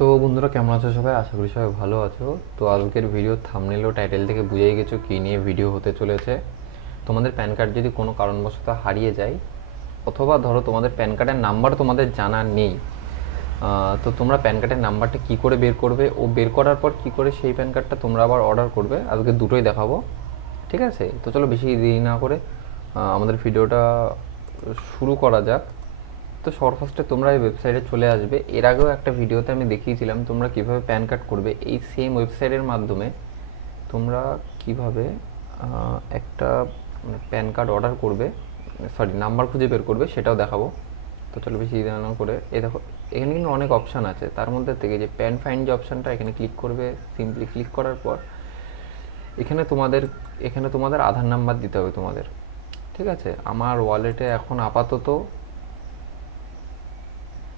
তো বন্ধুরা, কেমন আছো সবাই? আশা করি সবাই ভালো আছো। তো আজকের ভিডিও থাম্বনেল ও টাইটেল থেকে বুঝেই গেছো কী নিয়ে ভিডিও হতে চলেছে। তোমাদের প্যান কার্ড যদি কোনো কারণবশত হারিয়ে যায়, অথবা ধরো তোমাদের প্যান কার্ডের নাম্বার তোমাদের জানা নেই, তো তোমরা প্যান কার্ডের নাম্বারটা কী করে বের করবে, ও বের করার পর কী করে সেই প্যান কার্ডটা তোমরা আবার অর্ডার করবে, আজকে দুটোই দেখাবো। ঠিক আছে, তো চলো বেশি দেরি না করে আমাদের ভিডিওটা শুরু করা যাক। তো সবার ফার্স্টে তোমরা এই ওয়েবসাইটে চলে আসবে। এর আগেও একটা ভিডিওতে আমি দেখিয়েছিলাম তোমরা কিভাবে প্যান কার্ড করবে। এই সেম ওয়েবসাইটের মাধ্যমে তোমরা কিভাবে একটা মানে প্যান কার্ড অর্ডার করবে, সরি নাম্বার খুঁজে বের করবে, সেটাও দেখাবো। তো চলো বেশি দেরি না করে, এই দেখো এখানে কিন্তু অনেক অপশান আছে। তার মধ্যে থেকে যে প্যান ফাইন্ড যে অপশানটা, এখানে ক্লিক করবে। সিম্পলি ক্লিক করার পর এখানে তোমাদের এখানে তোমাদের আধার নাম্বার দিতে হবে তোমাদের। ঠিক আছে, আমার ওয়ালেটে এখন আপাতত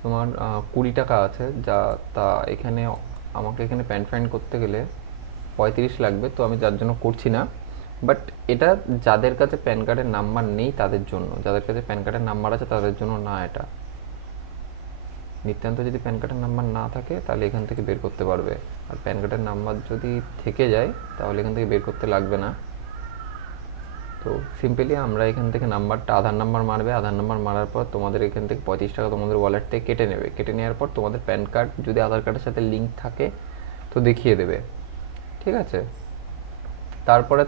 তোমার 20 টাকা আছে, যা তা এখানে আমাকে এখানে প্যান ফাইন্ড করতে গেলে 35 লাগবে, তো আমি যার জন্য করছি না। বাট এটা যাদের কাছে প্যান কার্ডের নাম্বার নেই তাদের জন্য, যাদের কাছে প্যান কার্ডের নাম্বার আছে তাদের জন্য না। এটা নিত্যান্ত যদি প্যান কার্ডের নাম্বার না থাকে তাহলে এখান থেকে বের করতে পারবে, আর প্যান কার্ডের নাম্বার যদি থেকে যায় তাহলে এখান থেকে বের করতে লাগবে না। তো সিম্পলি আমরা এখান থেকে নাম্বারটা, আধার নাম্বার মারবে। আধার নাম্বার মারার পর তোমাদের এখান থেকে 35 টাকা তোমাদের ওয়ালেট থেকে কেটে নেবে। কেটে নেওয়ার পর তোমাদের প্যান কার্ড যদি আধার কার্ডের সাথে লিঙ্ক থাকে তো দেখিয়ে দেবে। ঠিক আছে, তারপরে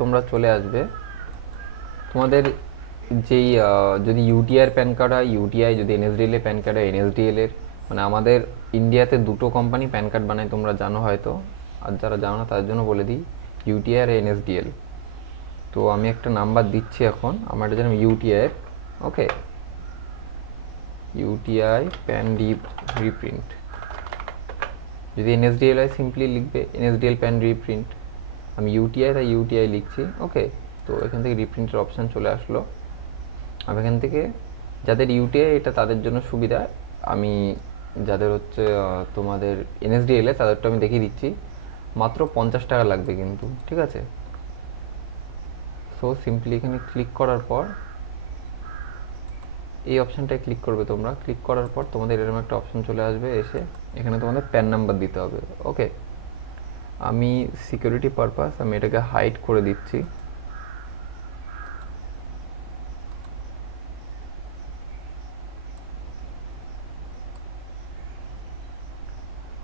তোমরা চলে আসবে তোমাদের যেই যদি ইউটিআইয়ের প্যান কার্ড হয় ইউটিআই, যদি এনএসডিএল এর প্যান কার্ড হয় এনএসডিএল এর। মানে আমাদের ইন্ডিয়াতে দুটো কোম্পানি প্যান কার্ড বানায়, তোমরা জানো হয়তো। আর যারা জানো না তাদের জন্য বলে দিই, ইউটিআই আর এনএসডিএল। তো আমি একটা নাম্বার দিচ্ছি এখন, আমার এটা যেন ইউটিআই। ওকে, ইউটিআই প্যান রিপ্রিন্ট। যদি এনএসডিএল হয় সিম্পলি লিখবে এনএসডিএল প্যান রিপ্রিন্ট। আমি ইউটিআই তাই ইউটিআই লিখছি। ওকে, তো এখান থেকে রিপ্রিন্টের অপশান চলে আসলো। আমি এখান থেকে যাদের ইউটিআই এটা তাদের জন্য সুবিধা, আমি যাদের হচ্ছে তোমাদের এনএসডিএল তাদেরটা আমি দেখিয়ে দিচ্ছি। মাত্র 50 টাকা লাগবে কিন্তু। ঠিক আছে, সো সিম্পলি এখানে ক্লিক করার পর এই অপশানটায় ক্লিক করবে তোমরা। ক্লিক করার পর তোমাদের এরকম একটা অপশান চলে আসবে। এসে এখানে তোমাদের প্যান নাম্বার দিতে হবে। ওকে, আমি সিকিউরিটি পারপাস আমি এটাকে হাইড করে দিচ্ছি।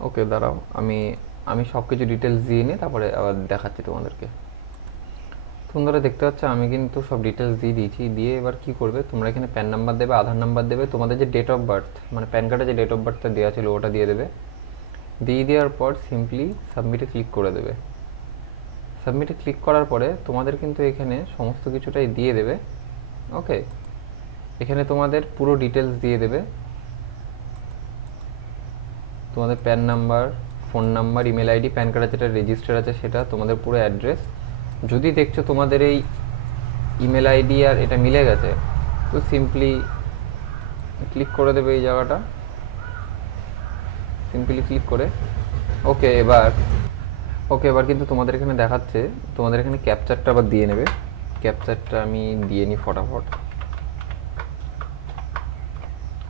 ওকে দাঁড়াও, আমি আমি সব কিছু ডিটেলস দিয়ে নিয়ে তারপরে আবার দেখাচ্ছি তোমাদেরকে। তোমরা দেখতে পাচ্ছ আমি কিন্তু সব ডিটেলস দিয়ে দিয়েছি। দিয়ে এবার কি করবে, তোমরা এখানে প্যান নাম্বার দেবে, আধার নাম্বার দেবে, তোমাদের যে ডেট অফ বার্থ মানে প্যান কার্ডে যে ডেট অফ বার্থটা দেওয়া ছিল ওটা দিয়ে দেবে। দিয়ে দেওয়ার পর সিম্পলি সাবমিটে ক্লিক করে দেবে। সাবমিটে ক্লিক করার পরে তোমাদের কিন্তু এখানে সমস্ত কিছুটাই দিয়ে দেবে। ওকে, এখানে তোমাদের পুরো ডিটেলস দিয়ে দেবে, তোমাদের pan number, phone number, email ID, pan কার্ডে যেটা রেজিস্টার আছে সেটা, তোমাদের পুরো অ্যাড্রেস। যদি দেখছো তোমাদের এই ইমেল আইডি আর এটা মিলে গেছে, তো সিম্পলি ক্লিক করে দেবে এই জায়গাটা। সিম্পলি ক্লিক করে ওকে এবার কিন্তু তোমাদের এখানে দেখাচ্ছে, তোমাদের এখানে ক্যাপচারটা আবার দিয়ে নেবে। ক্যাপচারটা আমি দিয়ে নিই ফটাফট।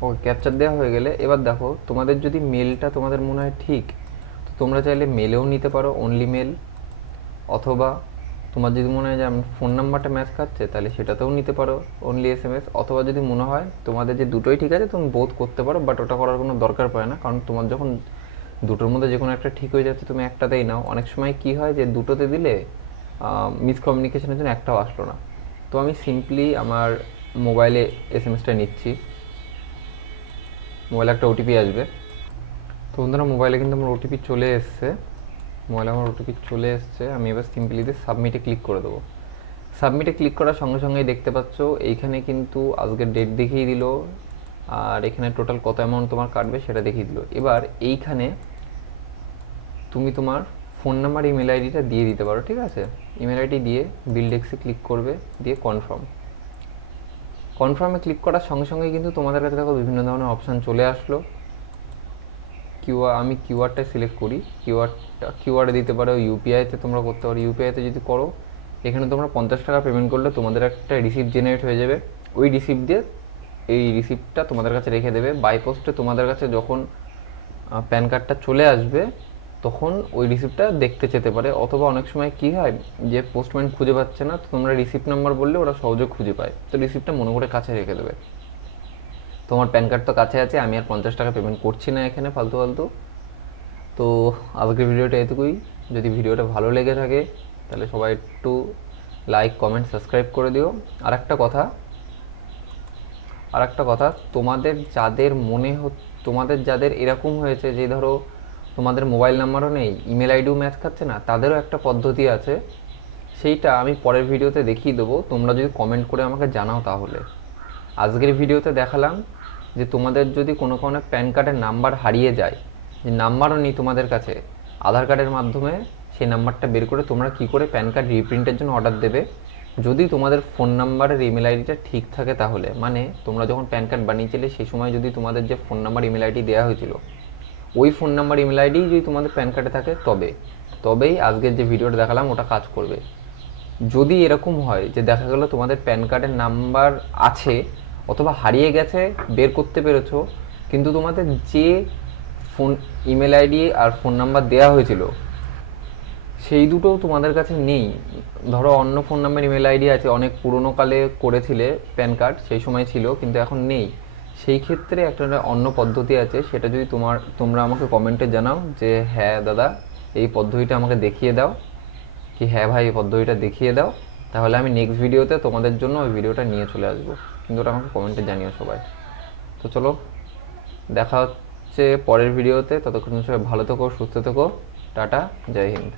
ওকে, ক্যাপচার দেওয়া হয়ে গেলে এবার দেখো তোমাদের যদি মেলটা তোমাদের মনে হয় ঠিক, তো তোমরা চাইলে মেলেও নিতে পারো, অনলি মেল। অথবা তোমার যদি মনে হয় যে ফোন নাম্বারটা ম্যাচ খাচ্ছে তাহলে সেটাতেও নিতে পারো, অনলি এসএমএস। অথবা যদি মনে হয় তোমাদের যে দুটোই ঠিক আছে তুমি বোথ করতে পারো, বাট ওটা করার কোনো দরকার পড়ে না, কারণ তোমার যখন দুটোর মধ্যে যে কোনো একটা ঠিক হয়ে যাচ্ছে তুমি একটাতেই নাও। অনেক সময় কি হয় যে দুটোতে দিলে মিসকমিউনিকেশনের জন্য একটাও আসলো না। তো আমি সিম্পলি আমার মোবাইলে এসএমএসটা নিচ্ছি। মোবাইলে একটা ওটিপি আসবে। তো বন্ধুরা, মোবাইলে কিন্তু আমার ওটিপি চলে এসছে। আমি এবার সিম্পলি দিয়ে সাবমিটে ক্লিক করে দেবো। সাবমিটে ক্লিক করার সঙ্গে সঙ্গেই দেখতে পাচ্ছ এইখানে কিন্তু আজকের ডেট দেখিয়ে দিল, আর এখানে টোটাল কত অ্যামাউন্ট তোমার কাটবে সেটা দেখিয়ে দিল। এবার এইখানে তুমি তোমার ফোন নাম্বার, ইমেল আইডিটা দিয়ে দিতে পারো। ঠিক আছে, ইমেল আইডি দিয়ে বিল ডেস্কে ক্লিক করবে, দিয়ে কনফার্মে ক্লিক করার সঙ্গে সঙ্গেই কিন্তু তোমাদের কাছে দেখো বিভিন্ন ধরনের অপশান চলে আসলো। আমি কিউআরটা সিলেক্ট করি। কিউআরে দিতে পারো, ইউপিআইতে তোমরা করতে পারো। ইউপিআইতে যদি করো, এখানে তোমরা 50 টাকা পেমেন্ট করলে তোমাদের একটা রিসিপ্ট জেনারেট হয়ে যাবে। ওই রিসিপ্ট দিয়ে এই রিসিপ্টটা তোমাদের কাছে রেখে দেবে। বাই পোস্টে তোমাদের কাছে যখন প্যান কার্ডটা চলে আসবে, তখন ওই রিসিপ্টটা দেখতে যেতে পারে। অথবা অনেক সময় কী হয় যে পোস্টম্যান খুঁজে পাচ্ছে না, তো তোমরা রিসিপ্ট নাম্বার বললে ওরা সহজে খুঁজে পায়, তো রিসিপ্টটা মনে করে কাছে রেখে দেবে। তোমার প্যান কার্ড তো কাছে আছে, আমি আর 50 টাকা পেমেন্ট করছি না এখানে ফালতু ফালতু। তো আজকের ভিডিওটা এটুকুই। যদি ভিডিওটা ভালো লেগে থাকে তাহলে সবাই একটু লাইক, কমেন্ট, সাবস্ক্রাইব করে দিও। আর একটা কথা, তোমাদের যাদের তোমাদের যাদের এরকম হয়েছে যে ধরো তোমাদের মোবাইল নাম্বারও নেই, ইমেল আইডিও ম্যাচ খাচ্ছে না, তাদেরও একটা পদ্ধতি আছে। সেইটা আমি পরের ভিডিওতে দেখিয়ে দেবো, তোমরা যদি কমেন্ট করে আমাকে জানাও তাহলে। আজকের ভিডিওতে দেখালাম যে তোমাদের যদি কোনো কারণে প্যান কার্ডের নাম্বার হারিয়ে যায়, যে নাম্বারও নেই তোমাদের কাছে, আধার কার্ডের মাধ্যমে সেই নাম্বারটা বের করে তোমরা কী করে প্যান কার্ড রিপ্রিন্টের জন্য অর্ডার দেবে। যদি তোমাদের ফোন নাম্বারের ইমেল আইডিটা ঠিক থাকে তাহলে, মানে তোমরা যখন প্যান কার্ড বানিয়েছিলে সেই সময় যদি তোমাদের যে ফোন নাম্বার ইমেল আইডি দেওয়া হয়েছিল ওই ফোন নাম্বার ইমেল আইডি যদি তোমাদের প্যান কার্ডে থাকে তবেই আজকের যে ভিডিওটা দেখালাম ওটা কাজ করবে। যদি এরকম হয় যে দেখা গেলো তোমাদের প্যান কার্ডের নাম্বার আছে অথবা হারিয়ে গেছে, বের করতে পেরেছো, কিন্তু তোমাদের যে ফোন ইমেল আইডি আর ফোন নাম্বার দেওয়া হয়েছিল সেই দুটোও তোমাদের কাছে নেই, ধরো অন্য ফোন নাম্বার ইমেল আইডি আছে, অনেক পুরোনো কালে করেছিলে প্যান কার্ড, সেই সময় ছিল কিন্তু এখন নেই, সেই ক্ষেত্রে একটা অন্য পদ্ধতি আছে। সেটা যদি তোমরা আমাকে কমেন্টে জানাও যে হ্যাঁ দাদা এই পদ্ধতিটা আমাকে দেখিয়ে দাও, কি হ্যাঁ ভাই এই পদ্ধতিটা দেখিয়ে দাও, তাহলে আমি নেক্সট ভিডিওতে তোমাদের জন্য ওই ভিডিওটা নিয়ে চলে আসবো। কিন্তু ওটা আমাকে কমেন্টে জানিও সবাই। তো চলো, দেখা হচ্ছে পরের ভিডিওতে। ততক্ষণ সবাই ভালো থেকো, সুস্থ থেকো। টাটা, জয় হিন্দ।